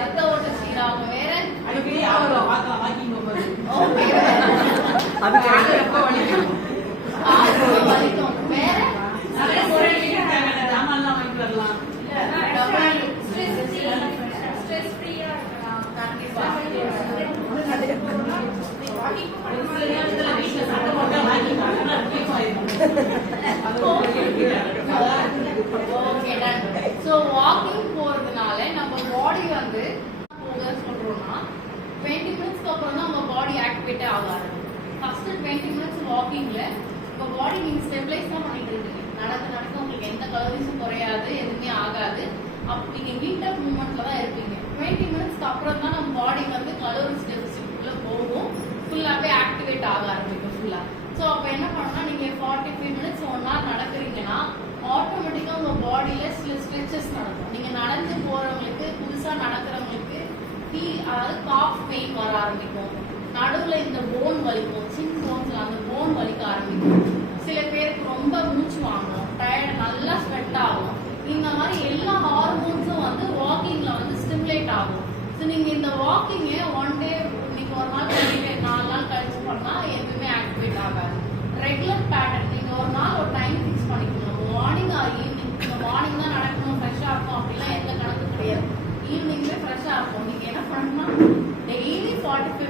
ரத்த ஓட்ட சீராகும் வேற. அடிக்கடி ஆவரம் பார்க்கலாம் வாக்கிங் போகும்போது ஓகே. அது கால் எப்ப வலிக்கும்? வலிக்கும்? வேற. தேவையான சாமான்லாம் வரலாம். வீட்டுல சண்டை போட்டா அது ஓகே டன் ஸோ வாக்கிங் போறதுனால நம்ம பாடி வந்து போக சொல்றோம்னா டுவெண்ட்டி மினிட்ஸ்க்கு அப்புறம் தான் நம்ம பாடி ஆக்டிவேட்டே ஆக ஆரம்பிக்கும் ஃபர்ஸ்ட் டுவெண்ட்டி மினிட்ஸ் வாக்கிங்ல இப்போ பாடி நீங்க ஸ்டெபிளைஸ் தான் பண்ணிட்டு இருக்கீங்க. நடக்க நடக்க உங்களுக்கு எந்த கலோரிஸும் குறையாது எதுவுமே ஆகாது. அப்ப நீங்க ஹீட் அப் மூமெண்ட்ல தான் இருப்பீங்க. டுவெண்ட்டி மினிட்ஸ்க்கு அப்புறம் தான் நம்ம பாடி வந்து கலோரிஸ் டெபிசிட்குள்ள போகும். ஃபுல்லாவே ஆக்டிவேட் ஆக ஆரம்பிக்கும் ஃபுல்லா ஸோ அப்போ என்ன பண்ணா நீங்க forty five minutes one hour நடக்கிறீங்கன்னா ஆட்டோமேட்டிக்கா உங்க பாடியில சில ஸ்ட்ரெச்சஸ் நடக்கும். நீங்க நடந்து போறவங்களுக்கு புதுசா நடக்கிறவங்களுக்கு ஃபீல் அதாவது காஃப் பெயின் வர ஆரம்பிக்கும். நடுவில் இந்த போன் வலிக்கும் சின் போன்ஸில் அந்த போன் வலிக்க ஆரம்பிக்கும். சில பேருக்கு ரொம்ப மூச்சு வாங்கும் டயர்டு நல்லா ஸ்வெட் ஆகும். இந்த மாதிரி எல்லா ஹார்மோன்ஸும் வந்து வாக்கிங்கில் வந்து ஸ்டிமுலேட் ஆகும். ஸோ நீங்கள் இந்த வாக்கிங்கை ஒன் டே இன்னைக்கு ஒரு நாள் கழிவு நாலு நாள் கழிச்சு பண்ணால் எதுவுமே ஆக்டிவேட் ஆகாது. ரெகுலர் பேட்டர்ன் நீங்கள் ஒரு நாள் ஒரு டைம் ஃபிக்ஸ் பண்ணிக்கணும். மார்னிங் ஆர் ஈவினிங் இந்த மார்னிங் தான் நடக்கணும் ஃப்ரெஷ்ஷாக இருக்கும் அப்படிலாம் எந்த கணக்கு கிடையாது. ஈவினிங்கே ஃப்ரெஷ்ஷாக இருக்கும் நீங்கள் என்ன பண்ணணும்னா டெய்லி ஃபார்ட்டி ஃபைவ்